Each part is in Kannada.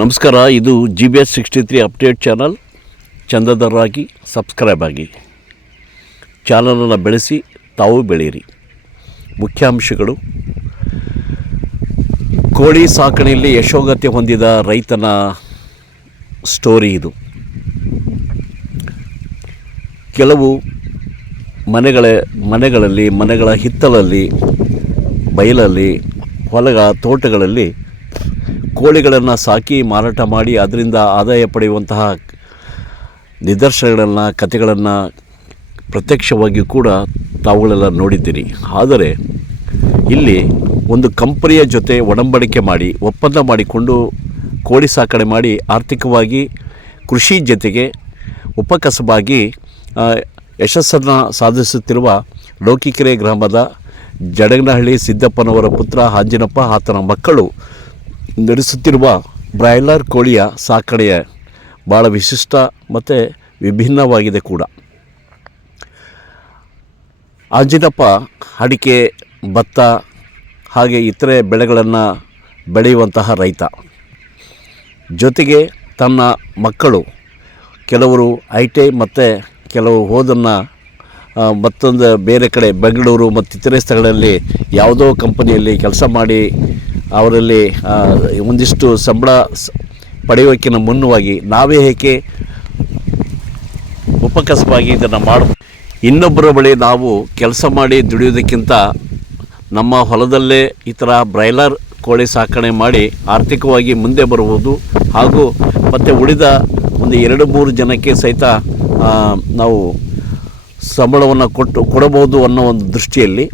ನಮಸ್ಕಾರ. ಇದು GBS 63 ಅಪ್ಡೇಟ್ ಚಾನಲ್. ಚಂದದರಾಗಿ ಸಬ್ಸ್ಕ್ರೈಬ್ ಆಗಿ, ಚಾನಲನ್ನು ಬೆಳೆಸಿ ತಾವು ಬೆಳೆಯಿರಿ. ಮುಖ್ಯಾಂಶಗಳು: ಕೋಳಿ ಸಾಕಣೆಯಲ್ಲಿ ಯಶೋಗಾತಿ ಹೊಂದಿದ ರೈತನ ಸ್ಟೋರಿ ಇದು. ಕೆಲವು ಮನೆಗಳಲ್ಲಿ, ಮನೆಗಳ ಹಿತ್ತಲಲ್ಲಿ, ಬಯಲಲ್ಲಿ, ತೋಟಗಳಲ್ಲಿ ಕೋಳಿಗಳನ್ನು ಸಾಕಿ ಮಾರಾಟ ಮಾಡಿ ಅದರಿಂದ ಆದಾಯ ಪಡೆಯುವಂತಹ ನಿದರ್ಶನಗಳನ್ನು, ಕಥೆಗಳನ್ನು ಪ್ರತ್ಯಕ್ಷವಾಗಿ ಕೂಡ ತಾವುಗಳೆಲ್ಲ ನೋಡಿದ್ದೀರಿ. ಆದರೆ ಇಲ್ಲಿ ಒಂದು ಕಂಪನಿಯ ಜೊತೆ ಒಡಂಬಡಿಕೆ ಮಾಡಿ, ಒಪ್ಪಂದ ಮಾಡಿಕೊಂಡು ಕೋಳಿ ಸಾಕಣೆ ಮಾಡಿ ಆರ್ಥಿಕವಾಗಿ ಕೃಷಿ ಜೊತೆಗೆ ಉಪಕಸಬಾಗಿ ಯಶಸ್ಸನ್ನು ಸಾಧಿಸುತ್ತಿರುವ ಲೋಕಿಕೆರೆ ಗ್ರಾಮದ ಜಡಗನಹಳ್ಳಿ ಸಿದ್ದಪ್ಪನವರ ಪುತ್ರ ಆಂಜಿನಪ್ಪ, ಆತನ ಮಕ್ಕಳು ನಡೆಸುತ್ತಿರುವ ಬ್ರಾಯ್ಲರ್ ಕೋಳಿಯ ಸಾಕಣೆಯ ಭಾಳ ವಿಶಿಷ್ಟ ಮತ್ತು ವಿಭಿನ್ನವಾಗಿದೆ ಕೂಡ. ಆಂಜಿನಪ್ಪ ಅಡಿಕೆ, ಭತ್ತ ಹಾಗೆ ಇತರೆ ಬೆಳೆಗಳನ್ನು ಬೆಳೆಯುವಂತಹ ರೈತ. ಜೊತೆಗೆ ತನ್ನ ಮಕ್ಕಳು ಕೆಲವರು ITI ಮತ್ತು ಕೆಲವು ಓದನ್ನು ಮತ್ತೊಂದು ಬೇರೆ ಕಡೆ ಬೆಂಗಳೂರು ಮತ್ತು ಇತರೆ ಸ್ಥಳಗಳಲ್ಲಿ ಯಾವುದೋ ಕಂಪನಿಯಲ್ಲಿ ಕೆಲಸ ಮಾಡಿ ಅವರಲ್ಲಿ ಒಂದಿಷ್ಟು ಸಂಬಳ ಪಡೆಯೋಕ್ಕಿಂತ ಮುನ್ನವಾಗಿ ನಾವೇ ಏಕೆ ಉಪಕಸಬಾಗಿ ಇದನ್ನು ಇನ್ನೊಬ್ಬರ ಬಳಿ ನಾವು ಕೆಲಸ ಮಾಡಿ ದುಡಿಯೋದಕ್ಕಿಂತ ನಮ್ಮ ಹೊಲದಲ್ಲೇ ಈ ಥರ ಬ್ರಾಯ್ಲರ್ ಕೋಳಿ ಸಾಕಣೆ ಮಾಡಿ ಆರ್ಥಿಕವಾಗಿ ಮುಂದೆ ಬರುವುದು, ಹಾಗೂ ಮತ್ತು ಉಳಿದ ಒಂದು 2-3 ಜನಕ್ಕೆ ಸಹಿತ ನಾವು ಸಂಬಳವನ್ನು ಕೊಡಬಹುದು ಅನ್ನೋ ಒಂದು ದೃಷ್ಟಿಯಲ್ಲಿ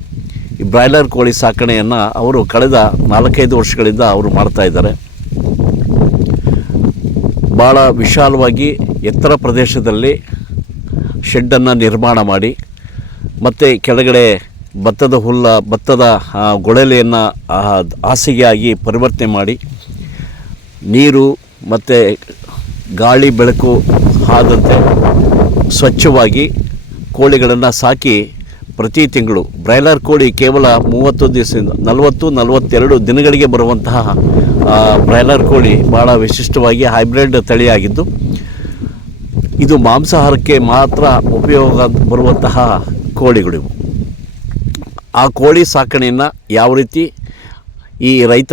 ಈ ಬ್ರಾಯ್ಲರ್ ಕೋಳಿ ಸಾಕಣೆಯನ್ನು ಅವರು ಕಳೆದ 4-5 ವರ್ಷಗಳಿಂದ ಅವರು ಮಾಡ್ತಾಯಿದ್ದಾರೆ. ಭಾಳ ವಿಶಾಲವಾಗಿ ಎತ್ತರ ಪ್ರದೇಶದಲ್ಲಿ ಶೆಡ್ಡನ್ನು ನಿರ್ಮಾಣ ಮಾಡಿ, ಮತ್ತು ಕೆಳಗಡೆ ಭತ್ತದ ಗೊಳಲೆಯನ್ನು ಹಾಸಿಗೆಯಾಗಿ ಪರಿವರ್ತನೆ ಮಾಡಿ, ನೀರು ಮತ್ತು ಗಾಳಿ ಬೆಳಕು ಆದಂತೆ ಸ್ವಚ್ಛವಾಗಿ ಕೋಳಿಗಳನ್ನು ಸಾಕಿ ಪ್ರತಿ ತಿಂಗಳು ಬ್ರಾಯ್ಲರ್ ಕೋಳಿ ಕೇವಲ 30 ದಿವಸದಿಂದ 40-42 ದಿನಗಳಿಗೆ ಬರುವಂತಹ ಬ್ರಾಯ್ಲರ್ ಕೋಳಿ ಭಾಳ ವಿಶಿಷ್ಟವಾಗಿ ಹೈಬ್ರಿಡ್ ತಳಿಯಾಗಿದ್ದು, ಇದು ಮಾಂಸಾಹಾರಕ್ಕೆ ಮಾತ್ರ ಉಪಯೋಗ ಬರುವಂತಹ ಕೋಳಿಗಳಿವು. ಆ ಕೋಳಿ ಸಾಕಣೆಯನ್ನು ಯಾವ ರೀತಿ ಈ ರೈತ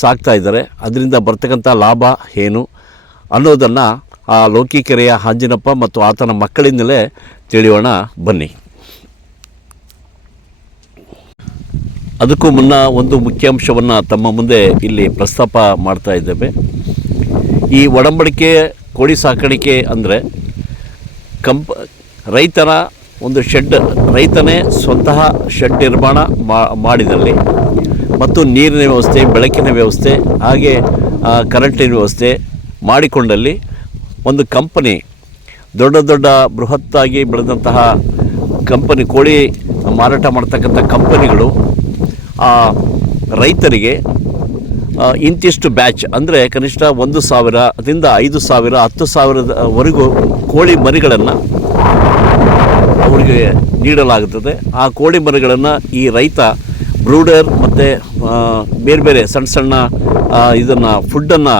ಸಾಕ್ತಾ ಇದ್ದಾರೆ, ಅದರಿಂದ ಬರ್ತಕ್ಕಂಥ ಲಾಭ ಏನು ಅನ್ನೋದನ್ನು ಆ ಲೋಕಿಕೆರೆಯ ಆಂಜಿನಪ್ಪ ಮತ್ತು ಆತನ ಮಕ್ಕಳಿಂದಲೇ ತಿಳಿಯೋಣ ಬನ್ನಿ. ಅದಕ್ಕೂ ಮುನ್ನ ಒಂದು ಮುಖ್ಯಾಂಶವನ್ನು ತಮ್ಮ ಮುಂದೆ ಇಲ್ಲಿ ಪ್ರಸ್ತಾಪ ಮಾಡ್ತಾ ಇದ್ದೇವೆ. ಈ ಒಡಂಬಡಿಕೆ ಕೋಳಿ ಸಾಕಾಣಿಕೆ ಅಂದರೆ ರೈತನ ಒಂದು ಶೆಡ್, ರೈತನೇ ಸ್ವತಃ ಶೆಡ್ ನಿರ್ಮಾಣ ಮಾಡಿದಲ್ಲಿ ಮತ್ತು ನೀರಿನ ವ್ಯವಸ್ಥೆ, ಬೆಳಕಿನ ವ್ಯವಸ್ಥೆ, ಹಾಗೆ ಕರೆಂಟಿನ ವ್ಯವಸ್ಥೆ ಮಾಡಿಕೊಂಡಲ್ಲಿ ಒಂದು ಕಂಪನಿ, ದೊಡ್ಡ ಬೃಹತ್ತಾಗಿ ಬೆಳೆದಂತಹ ಕಂಪನಿ, ಕೋಳಿ ಮಾರಾಟ ಮಾಡ್ತಕ್ಕಂಥ ಕಂಪನಿಗಳು ಆ ರೈತರಿಗೆ ಇಂತಿಷ್ಟು ಬ್ಯಾಚ್ ಅಂದರೆ ಕನಿಷ್ಠ 1,000ದಿಂದ 5,000, 10,000ವರೆಗೂ ಕೋಳಿ ಮರಿಗಳನ್ನು ಅವರಿಗೆ ನೀಡಲಾಗುತ್ತದೆ. ಆ ಕೋಳಿ ಮರಿಗಳನ್ನು ಈ ರೈತ ಬ್ರೂಡರ್ ಮತ್ತು ಬೇರೆ ಸಣ್ಣ ಇದನ್ನು ಫುಡ್ಡನ್ನು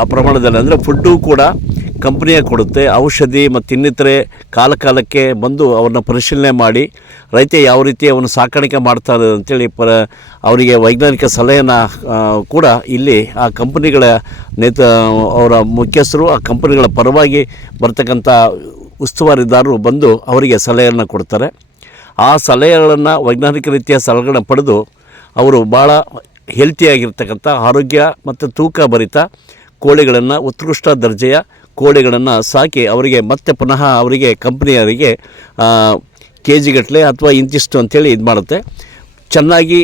ಆ ಪ್ರಮಾಣದಲ್ಲಿ, ಅಂದರೆ ಫುಡ್ಡು ಕೂಡ ಕಂಪ್ನಿಯೇ ಕೊಡುತ್ತೆ. ಔಷಧಿ ಮತ್ತು ಇನ್ನಿತರೆ ಕಾಲಕ್ಕೆ ಬಂದು ಅವ್ರನ್ನ ಪರಿಶೀಲನೆ ಮಾಡಿ ರೈತ ಯಾವ ರೀತಿ ಅವನು ಸಾಕಾಣಿಕೆ ಮಾಡ್ತಾರೆ ಅಂಥೇಳಿ ಅವರಿಗೆ ವೈಜ್ಞಾನಿಕ ಸಲಹೆಯನ್ನು ಕೂಡ ಇಲ್ಲಿ ಆ ಕಂಪನಿಗಳ ಅವರ ಮುಖ್ಯಸ್ಥರು, ಆ ಕಂಪನಿಗಳ ಪರವಾಗಿ ಬರ್ತಕ್ಕಂಥ ಉಸ್ತುವಾರಿದಾರರು ಬಂದು ಅವರಿಗೆ ಸಲಹೆಯನ್ನು ಕೊಡ್ತಾರೆ. ಆ ಸಲಹೆಗಳನ್ನು, ವೈಜ್ಞಾನಿಕ ರೀತಿಯ ಸಲಹೆಗಳನ್ನು ಪಡೆದು ಅವರು ಭಾಳ ಹೆಲ್ತಿಯಾಗಿರ್ತಕ್ಕಂಥ, ಆರೋಗ್ಯ ಮತ್ತು ತೂಕ ಭರಿತ ಕೋಳಿಗಳನ್ನು, ಉತ್ಕೃಷ್ಟ ದರ್ಜೆಯ ಕೋಳಿಗಳನ್ನು ಸಾಕಿ ಅವರಿಗೆ ಮತ್ತೆ ಪುನಃ ಅವರಿಗೆ ಕಂಪ್ನಿಯವರಿಗೆ KG-ಗಟ್ಟಲೆ ಅಥವಾ ಇಂತಿಷ್ಟು ಅಂಥೇಳಿ ಇದು ಮಾಡುತ್ತೆ. ಚೆನ್ನಾಗಿ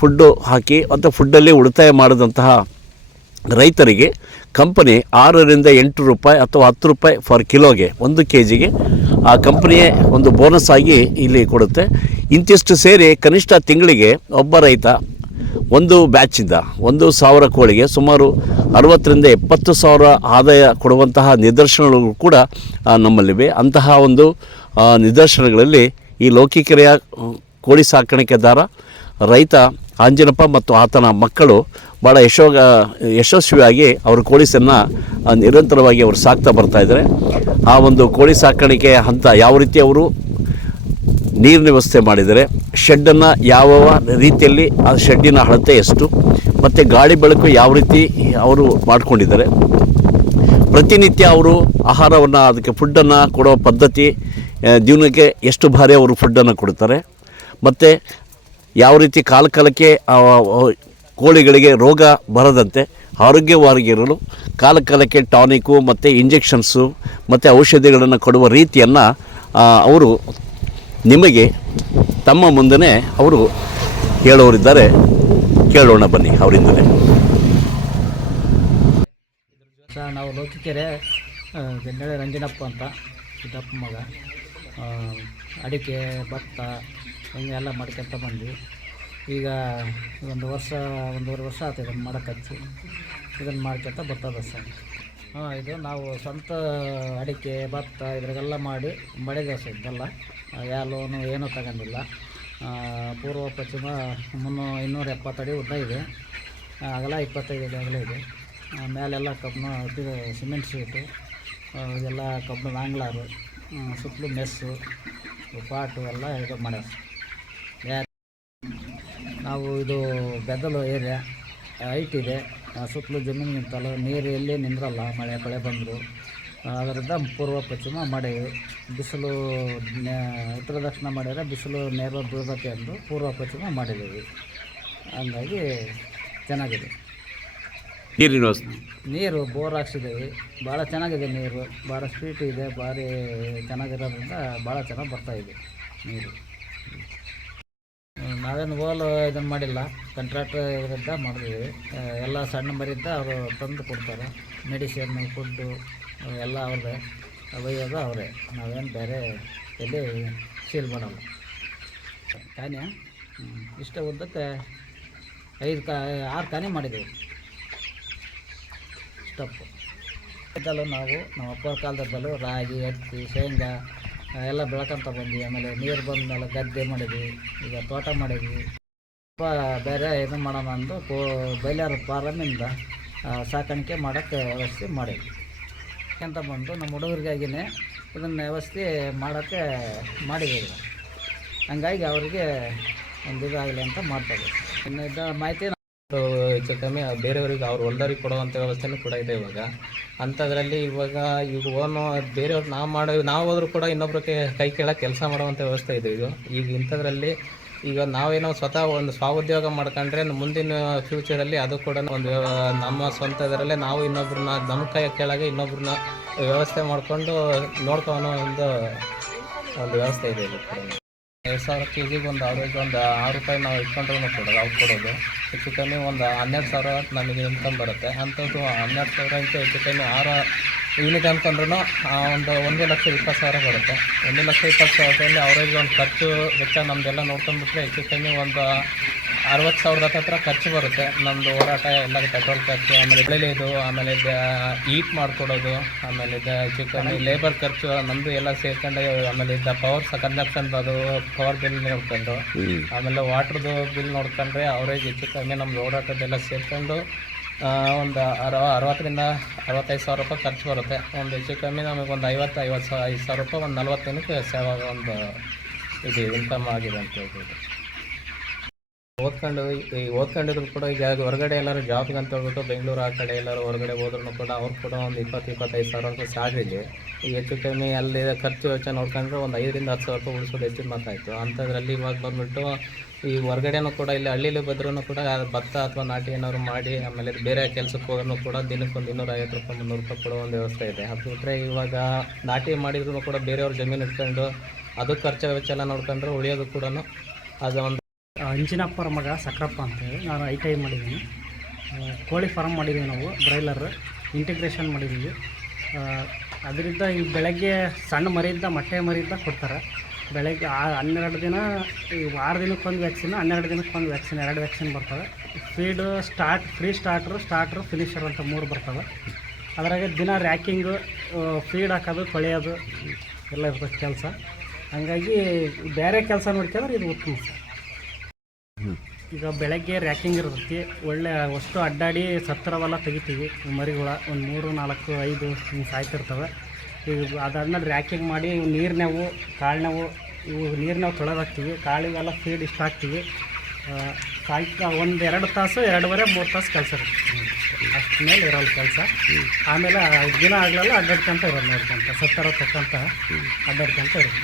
ಫುಡ್ಡು ಹಾಕಿ ಮತ್ತು ಫುಡ್ಡಲ್ಲಿ ಉಳಿತಾಯ ಮಾಡಿದಂತಹ ರೈತರಿಗೆ ಕಂಪನಿ 6ರಿಂದ 8 ರೂಪಾಯಿ ಅಥವಾ 10 ರೂಪಾಯಿ ಫಾರ್ ಕಿಲೋಗೆ, 1 kg-ಗೆ ಆ ಕಂಪನಿಯೇ ಒಂದು ಬೋನಸ್ ಆಗಿ ಇಲ್ಲಿ ಕೊಡುತ್ತೆ. ಇಂತಿಷ್ಟು ಸೇರಿ ಕನಿಷ್ಠ ತಿಂಗಳಿಗೆ ಒಬ್ಬ ರೈತ ಒಂದು ಬ್ಯಾಚಿಂದ 1,000 ಕೋಳಿಗೆ ಸುಮಾರು 60ರಿಂದ 70,000 ಆದಾಯ ಕೊಡುವಂತಹ ನಿದರ್ಶನಗಳು ಕೂಡ ನಮ್ಮಲ್ಲಿವೆ. ಅಂತಹ ಒಂದು ನಿದರ್ಶನಗಳಲ್ಲಿ ಈ ಲೋಕಿಕೆರೆಯ ಕೋಳಿ ಸಾಕಾಣಿಕೆದಾರ ರೈತ ಆಂಜಿನಪ್ಪ ಮತ್ತು ಆತನ ಮಕ್ಕಳು ಭಾಳ ಯಶಸ್ವಿಯಾಗಿ ಅವರು ಕೋಳಿಸನ್ನು ನಿರಂತರವಾಗಿ ಅವರು ಸಾಕ್ತಾ ಬರ್ತಾಯಿದ್ದಾರೆ. ಆ ಒಂದು ಕೋಳಿ ಸಾಕಾಣಿಕೆ ಹಂತ ಯಾವ ರೀತಿ ಅವರು ನೀರಿನ ವ್ಯವಸ್ಥೆ ಮಾಡಿದ್ದಾರೆ, ಶೆಡ್ಡನ್ನು ಯಾವ ರೀತಿಯಲ್ಲಿ ಆ ಶೆಡ್ಡಿನ ಅಳತೆ ಎಷ್ಟು, ಮತ್ತು ಗಾಳಿ ಬೆಳಕು ಯಾವ ರೀತಿ ಅವರು ಮಾಡಿಕೊಂಡಿದ್ದಾರೆ, ಪ್ರತಿನಿತ್ಯ ಅವರು ಆಹಾರವನ್ನು ಅದಕ್ಕೆ ಫುಡ್ಡನ್ನು ಕೊಡೋ ಪದ್ಧತಿ, ದಿನಕ್ಕೆ ಎಷ್ಟು ಬಾರಿ ಅವರು ಫುಡ್ಡನ್ನು ಕೊಡ್ತಾರೆ, ಮತ್ತು ಯಾವ ರೀತಿ ಕಾಲಕ್ಕೆ ಕೋಳಿಗಳಿಗೆ ರೋಗ ಬರದಂತೆ ಆರೋಗ್ಯವಾಗಿರಲು ಕಾಲಕ್ಕೆ ಟಾನಿಕು ಮತ್ತು ಇಂಜೆಕ್ಷನ್ಸು ಮತ್ತು ಔಷಧಿಗಳನ್ನು ಕೊಡುವ ರೀತಿಯನ್ನು ಅವರು ನಿಮಗೆ ತಮ್ಮ ಮುಂದೆ ಅವರು ಹೇಳೋರಿದ್ದಾರೆ. ಕೇಳೋಣ ಬನ್ನಿ ಅವರಿಂದಲೇ. ನಾವು ಲೋಕಿಕೆರೆ ಗಂಡಳೆ ರಂಜನಪ್ಪ ಅಂತ ಸಿದ್ದಪ್ಪ ಮಗ. ಅಡಿಕೆ ಭತ್ತ ಹಿಂಗೆಲ್ಲ ಮಾಡ್ಕೊತ ಬಂದ್ವಿ. ಈಗ ಒಂದೂವರೆ ವರ್ಷ ಆಯ್ತು ಇದನ್ನು ಮಾಡೋಕೆ ಹಚ್ಚಿ. ಇದನ್ನು ಮಾಡ್ಕೊತ ಬರ್ತದೆ ಸರ್. ಇದು ನಾವು ಸ್ವಂತ ಅಡಿಕೆ ಭತ್ತ ಇದ್ರಾಗೆಲ್ಲ ಮಾಡಿದ್ದೇವೆ ಸರ್. ಇದೆಲ್ಲ ಯಾವ ಲೋನು ಏನೂ ತಗೊಂಡಿಲ್ಲ. ಪೂರ್ವ ಪಶ್ಚಿಮ 270 ಅಡಿ ಉದ್ದ ಇದೆ, ಅಗಲ 25 ಅಡಿ ಅಗಲ ಇದೆ. ಮೇಲೆಲ್ಲ ಕಬ್ಬಣ ಇದು ಸಿಮೆಂಟ್ ಶೀಟು, ಇದೆಲ್ಲ ಕಬ್ಬಣದ ಆಂಗ್ಲಾರು, ಸುತ್ತಲೂ ಮೆಸ್ಸು ಪಾಟು ಎಲ್ಲ ಇದು ಮಾಡ್ಯಾರ. ನಾವು ಇದು ಬೆದಲು ಏರಿಯಾ ಹೈಟ್ ಇದೆ, ಸುತ್ತಲೂ ಜಮೀನು ನಿಂತಲ್ಲ, ನೀರು ಎಲ್ಲಿ ನಿಂದ್ರಲ್ಲ ಮಳೆ ಬೆಳೆ ಬಂದರು. ಅದರಿಂದ ಪೂರ್ವ ಪಶ್ಚಿಮ ಮಾಡೀವಿ. ಬಿಸಿಲು ಉತ್ತರ ದಕ್ಷಿಣ ಮಾಡಿದರೆ ಬಿಸಿಲು ನೇರ ಬೀಳ್ಬೇಕು ಎಂದು ಪೂರ್ವ ಪಶ್ಚಿಮ ಮಾಡಿದ್ದೀವಿ. ಹಂಗಾಗಿ ಚೆನ್ನಾಗಿದೆ. ನೀರು ಬೋರ್ ಹಾಕ್ಸಿದ್ದೀವಿ. ಭಾಳ ಚೆನ್ನಾಗಿದೆ ನೀರು, ಭಾಳ ಸ್ವೀಟ್ ಇದೆ, ಭಾರಿ ಚೆನ್ನಾಗಿರೋದ್ರಿಂದ ಭಾಳ ಚೆನ್ನಾಗಿ ಬರ್ತಾಯಿದೆ ನೀರು. ನಾವೇನು ಇದನ್ನು ಮಾಡಿಲ್ಲ, ಕಾಂಟ್ರಾಕ್ಟ್ ಇದರಿಂದ ಮಾಡಿದ್ದೀವಿ. ಎಲ್ಲ ಸಣ್ಣ ಮರಿದ್ದ ಅವರು ತಂದು ಕೊಡ್ತಾರೆ. ಮೆಡಿಸಿನ್ನು ಫುಡ್ಡು ಎಲ್ಲ ಅವ್ರದ್ದೇ, ಒಯ್ಯೋದು ಅವರೇ. ನಾವೇನು ಬೇರೆ ಎಲ್ಲಿ ಸೀಲ್ ಮಾಡಲ್ಲ. ಕಾನೆ ಇಷ್ಟ ಉದ್ದಕ್ಕೆ 6 ಕಾನೆ ಮಾಡಿದ್ದೀವಿ ಸ್ಟಪ್ಪು. ನಾವು ನಮ್ಮ ಅಪ್ಪರ ಕಾಲದಲ್ಲೂ ರಾಗಿ, ಹತ್ತಿ, ಶೇಂಗಾ ಎಲ್ಲ ಬೆಳ್ಕೊಂತ ಬಂದ್ವಿ. ಆಮೇಲೆ ನೀರು ಬಂದಮೇಲೆ ಗದ್ದೆ ಮಾಡಿದ್ವಿ, ಈಗ ತೋಟ ಮಾಡಿದ್ವಿ. ಬೇರೆ ಇದು ಮಾಡೋಣ ಅಂದು ಬೈಲಾರ ಫಾರಮಿಂದ ಸಾಕಾಣಿಕೆ ಮಾಡೋಕ್ಕೆ ವ್ಯವಸ್ಥೆ ಮಾಡಿದ್ವಿ ಅಂತ ಬಂದು ನಮ್ಮ ಹುಡುಗರಿಗಾಗಿಯೇ ಇದನ್ನು ವ್ಯವಸ್ಥೆ ಮಾಡೋಕ್ಕೆ ಮಾಡಿದ್ದೀವಿ. ಹಂಗಾಗಿ ಅವರಿಗೆ ಒಂದು ಇದಾಗಲಿ ಅಂತ ಮಾಡ್ತಾರೆ. ಇನ್ನು ಇದ್ದ ಮಾಹಿತಿ ಹೆಚ್ಚು ಕಮ್ಮಿ ಬೇರೆಯವ್ರಿಗೆ ಅವ್ರು ಹೊಲ್ದವ್ರಿಗೆ ಕೊಡುವಂಥ ವ್ಯವಸ್ಥೆನೂ ಕೂಡ ಇದೆ ಇವಾಗ. ಅಂಥದ್ರಲ್ಲಿ ಈಗ ಓನು ಬೇರೆಯವ್ರು ನಾವು ಹೋದ್ರೂ ಕೂಡ ಇನ್ನೊಬ್ರಿಗೆ ಕೈ ಕೇಳೋಕೆ ಕೆಲಸ ಮಾಡುವಂಥ ವ್ಯವಸ್ಥೆ ಇದೆ ಈಗ ಇಂಥದ್ರಲ್ಲಿ. ಈಗ ನಾವೇನೋ ಸ್ವತಃ ಒಂದು ಸ್ವಾಉದ್ಯೋಗ ಮಾಡ್ಕೊಂಡ್ರೆ ಮುಂದಿನ ಫ್ಯೂಚರಲ್ಲಿ ಅದು ಕೂಡ ಒಂದು ನಮ್ಮ ಸ್ವಂತ ಇದರಲ್ಲೇ ನಾವು ಇನ್ನೊಬ್ರನ್ನ ನಮ್ಮ ಕೈ ಕೆಳಗೆ ಇನ್ನೊಬ್ರನ್ನ ವ್ಯವಸ್ಥೆ ಮಾಡಿಕೊಂಡು ನೋಡ್ಕೊಳೋ ಒಂದು ವ್ಯವಸ್ಥೆ ಇದೆ. 2,000 kg ಒಂದು ಅವರೇಜ್ ಒಂದು 6 ರೂಪಾಯಿ ನಾವು ಇಟ್ಕೊಂಡ್ರೂ ಕೊಡೋದು, ಅವ್ರು ಕೊಡೋದು. ಹೆಚ್ಚು ಕಮ್ಮಿ ಒಂದು 12,000 ನಮಗೆ ಇನ್ಕಮ್ ಬರುತ್ತೆ. ಅಂಥದ್ದು 12,000 ಇಂಟು ಹೆಚ್ಚು ಕಮ್ಮಿ 6 ಯೂನಿಟ್ ಅಂದ್ಕೊಂಡ್ರೂ ಒಂದು 1,20,000 ಬರುತ್ತೆ. 1,20,000 ಅವರೇಜ್ ಒಂದು ಖರ್ಚು ವೆಚ್ಚ ನಮ್ಮದೆಲ್ಲ ನೋಡ್ಕೊಂಡ್ಬಿಟ್ರೆ ಹೆಚ್ಚು ಕಮ್ಮಿ ಒಂದು 60,000 ಹತ್ರ ಖರ್ಚು ಬರುತ್ತೆ. ನಮ್ಮದು ಓಡಾಟ ಎಲ್ಲ ಪೆಟ್ರೋಲ್ ಖರ್ಚು, ಆಮೇಲೆ ಬೆಳೆಯೋದು, ಆಮೇಲೆ ಈಟ್ ಮಾಡಿಕೊಡೋದು, ಆಮೇಲೆ ಹೆಚ್ಚು ಕಮ್ಮಿ ಲೇಬರ್ ಖರ್ಚು ನಮ್ಮದು ಎಲ್ಲ ಸೇರ್ಕೊಂಡು, ಆಮೇಲೆ ಪವರ್ ಕನ್ಸಪ್ಷನ್ ಅದು ಪವರ್ ಬಿಲ್ ನೋಡ್ಕೊಂಡು, ಆಮೇಲೆ ವಾಟ್ರದ್ದು ಬಿಲ್ ನೋಡ್ಕೊಂಡ್ರೆ ಅವರೇಜ್ ಹೆಚ್ಚು ಕಮ್ಮಿ ನಮ್ಮದು ಓಡಾಟದ್ದೆಲ್ಲ ಸೇರ್ಕೊಂಡು ಒಂದು 60,000ರಿಂದ 65,000 ರೂಪಾಯಿ ಖರ್ಚು ಬರುತ್ತೆ. ಒಂದು ಹೆಚ್ಚು ಕಮ್ಮಿ ನಮಗೆ ಒಂದು 50,000 ರೂಪಾಯಿ ಒಂದು 40 ದಿನಕ್ಕೆ ಸೇವ್ ಆಗೋ ಒಂದು ಇದು ಇನ್ಕಮ್ ಆಗಿದೆ ಅಂತ ಹೇಳ್ಬೋದು. ಓದ್ಕೊಂಡಿದ್ರು ಕೂಡ ಈಗ ಹೊರಗಡೆ ಎಲ್ಲರೂ ಜಾಬ್ಗೆ ಅಂತ ಹೇಳ್ಬಿಟ್ಟು ಬೆಂಗಳೂರು ಆ ಕಡೆ ಎಲ್ಲರೂ ಹೊರಗಡೆ ಹೋದ್ರೂ ಕೂಡ ಅವ್ರು ಕೂಡ ಒಂದು 20,000-25,000 ರೂಪಾಯಿ ಸ್ಯಾಲ್ರಿಗೆ ಈಗ ಹೆಚ್ಚು ಕಮ್ಮಿ ಅಲ್ಲಿ ಖರ್ಚು ವೆಚ್ಚ ನೋಡ್ಕೊಂಡ್ರೆ ಒಂದು 5,000-10,000 ರೂಪಾಯಿ ಉಳಿಸೋದು ಹೆಚ್ಚಿನ ಮಾತಾಯಿತು. ಅಂಥದ್ರಲ್ಲಿ ಇವಾಗ ಬಂದುಬಿಟ್ಟು ಈ ಹೊರಗಡೆನೂ ಕೂಡ ಇಲ್ಲಿ ಹಳ್ಳಿಲಿ ಬಂದ್ರೂ ಕೂಡ ಭತ್ತ ಅಥವಾ ನಾಟಿ ಏನಾದ್ರು ಮಾಡಿ ಆಮೇಲೆ ಬೇರೆ ಕೆಲಸಕ್ಕೆ ಹೋಗೋನು ಕೂಡ ದಿನಕ್ಕೆ ಒಂದು 250 ರೂಪಾಯಿ 300 ರೂಪಾಯಿ ಕೊಡೋ ಒಂದು ವ್ಯವಸ್ಥೆ ಇದೆ. ಅದು ಬಿಟ್ಟರೆ ಇವಾಗ ನಾಟಿ ಮಾಡಿದ್ರು ಕೂಡ ಬೇರೆಯವ್ರ ಜಮೀನು ಇಟ್ಕೊಂಡು ಅದು ಖರ್ಚು ವೆಚ್ಚ ಎಲ್ಲ ನೋಡ್ಕೊಂಡ್ರೆ ಉಳಿಯೋದು ಕೂಡ ಅದು ಒಂದು. ಅಂಜಿನಪ್ಪರ ಮಗ ಸಕ್ರಪ್ಪ ಅಂತೇಳಿ ನಾನು ITI ಮಾಡಿದ್ದೀನಿ. ಕೋಳಿ ಫಾರ್ಮ್ ಮಾಡಿದ್ದೀವಿ ನಾವು, ಬ್ರಾಯ್ಲರ್ ಇಂಟಿಗ್ರೇಷನ್ ಮಾಡಿದ್ದೀವಿ. ಅದರಿಂದ ಈ ಬೆಳಗ್ಗೆ ಸಣ್ಣ ಮರಿಯಿಂದ ಮೊಟ್ಟೆ ಮರಿಯಿಂದ ಕೊಡ್ತಾರೆ. ಬೆಳಗ್ಗೆ 12 ದಿನ, ಈ 6 ದಿನಕ್ಕೊಂದು ವ್ಯಾಕ್ಸಿನ್, 12 ದಿನಕ್ಕೊಂದು ವ್ಯಾಕ್ಸಿನ್, 2 ವ್ಯಾಕ್ಸಿನ್ ಬರ್ತವೆ. ಫೀಡು ಫ್ರೀ ಸ್ಟಾರ್ಟ್ರು ಫಿನಿಷರ್ ಅಂತ 3 ಬರ್ತವೆ. ಅದರಾಗೆ ದಿನ ರ್ಯಾಕಿಂಗು, ಫೀಡ್ ಹಾಕೋದು, ತೊಳೆಯೋದು ಎಲ್ಲ ಇರ್ತದೆ ಕೆಲಸ. ಹಾಗಾಗಿ ಬೇರೆ ಕೆಲಸ ನೋಡ್ಕೊಂಡ್ರೆ ಇದು ಉತ್ತಮ ಸರ್. ಈಗ ಬೆಳಗ್ಗೆ ರ್ಯಾಕಿಂಗ್ ಇರ್ತೈತಿ, ಒಳ್ಳೆ ಅಷ್ಟು ಅಡ್ಡಾಡಿ ಸತ್ತರವೆಲ್ಲ ತೆಗಿತೀವಿ ಮರಿಗಳ, ಒಂದು 3, 4, 5 ಹಿಂಗೆ ಸಾಯ್ತಿರ್ತವೆ. ಈಗ ಅದಾದ್ಮೇಲೆ ರ್ಯಾಕಿಂಗ್ ಮಾಡಿ ನೀರಿನವು ಕಾಳಿನವು ಇವು ನೀರಿನವು ತೊಳೆದಾಕ್ತೀವಿ, ಕಾಳಿಗೆಲ್ಲ ಫೀಡ್ ಇಷ್ಟ ಹಾಕ್ತೀವಿ. ಸಾಯಂಕಾಲ 1-2 ತಾಸು 2.5-3 ತಾಸು ಕೆಲಸ ಇರುತ್ತೆ, ಅಷ್ಟು ಮೇಲೆ ಇರೋಲ್ಲ ಕೆಲಸ. ಆಮೇಲೆ ದಿನ ಆಗಲೆಲ್ಲ ಅಡ್ಡಾಡ್ಕೊಂತ ಇರೋದು, ನೋಡ್ಕೊಂತ ಸತ್ತರ ತಕ್ಕಂತ ಅಡ್ಡಾಡ್ಕೊಂತ ಇರೋದು,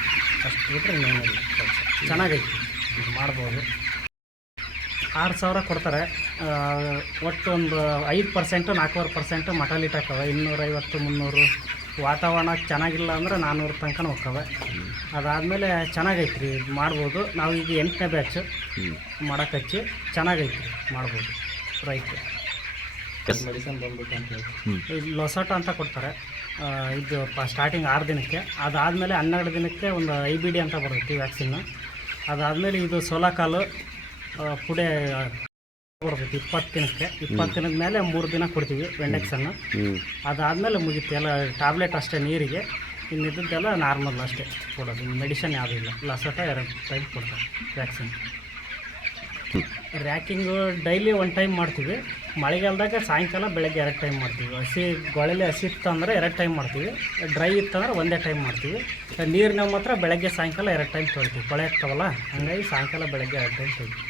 ಅಷ್ಟು ಬಿಟ್ಟರೆ ಇನ್ನೇನಿಲ್ಲ ಕೆಲಸ. ಚೆನ್ನಾಗೈತಿ, ಇದು ಮಾಡ್ಬೋದು. 6,000 ಕೊಡ್ತಾರೆ. ಒಟ್ಟು ಒಂದು 5%, 4% ಮಟಾಲಿಟಿ ಹಾಕವೆ. 250-300. ವಾತಾವರಣ ಚೆನ್ನಾಗಿಲ್ಲ ಅಂದ್ರೆ 400 ತನಕ ಹೋಗ್ತವೆ. ಅದಾದಮೇಲೆ ಚೆನ್ನಾಗೈತೆ ರೀ, ಇದು ಮಾಡ್ಬೋದು. ನಾವು ಈಗ 8ನೇ ಬ್ಯಾಚ್ ಮಾಡೋಕೆ ಹಚ್ಚಿ ಚೆನ್ನಾಗೈತೆ ರೀ, ಮಾಡ್ಬೋದು ರೈತರು. ಮೆಡಿಸನ್ ಬಂದ್ಬಿಟ್ಟು ಅಂತ ಹೇಳಿ ಈ ಲೊಸಟ ಅಂತ ಕೊಡ್ತಾರೆ, ಇದು ಸ್ಟಾರ್ಟಿಂಗ್ 6 ದಿನಕ್ಕೆ. ಅದಾದಮೇಲೆ 12 ದಿನಕ್ಕೆ ಒಂದು IBD ಅಂತ ಬರ್ತೈತಿ ವ್ಯಾಕ್ಸಿನ್ನು. ಅದಾದಮೇಲೆ ಇದು ಸೋಲಾಕಾಲು ಪುಡೆ ಬರ್ತೈತಿ 20 ದಿನಕ್ಕೆ. 20 ದಿನದ ಮೇಲೆ 3 ದಿನ ಕೊಡ್ತೀವಿ ವೆಂಡೆಕ್ಸನ್ನು. ಅದಾದಮೇಲೆ ಮುಗಿತು ಎಲ್ಲ ಟ್ಯಾಬ್ಲೆಟ್ ಅಷ್ಟೇ ನೀರಿಗೆ, ಇನ್ನಿದ್ದೆಲ್ಲ ನಾರ್ಮಲ್ ಅಷ್ಟೇ ಕೊಡೋದು, ಮೆಡಿಷನ್ ಯಾವುದೂ ಇಲ್ಲ. ಲಸಟ 2 ಟೈಮ್ ಕೊಡ್ತಾರೆ ವ್ಯಾಕ್ಸಿನ್. ರ್ಯಾಕಿಂಗು ಡೈಲಿ 1 ಟೈಮ್ ಮಾಡ್ತೀವಿ. ಮಳೆಗಾಲದಾಗ ಸಾಯಂಕಾಲ ಬೆಳಗ್ಗೆ 2 ಟೈಮ್ ಮಾಡ್ತೀವಿ. ಗೊಳಲೆ ಹಸಿ ಇತ್ತಂದರೆ 2 ಟೈಮ್ ಮಾಡ್ತೀವಿ, ಡ್ರೈ ಇತ್ತಂದ್ರೆ 1 ಟೈಮ್ ಮಾಡ್ತೀವಿ. ನೀರಿನ ಮಾತ್ರ ಬೆಳಗ್ಗೆ ಸಾಯಂಕಾಲ 2 ಟೈಮ್ ತೊಳಿತೀವಿ, ಕೊಳೆ ಆಗ್ತಾವಲ್ಲ, ಹಾಗಾಗಿ ಸಾಯಂಕಾಲ ಬೆಳಗ್ಗೆ 2 ಟೈಮ್ ತೊಳಿತೀವಿ.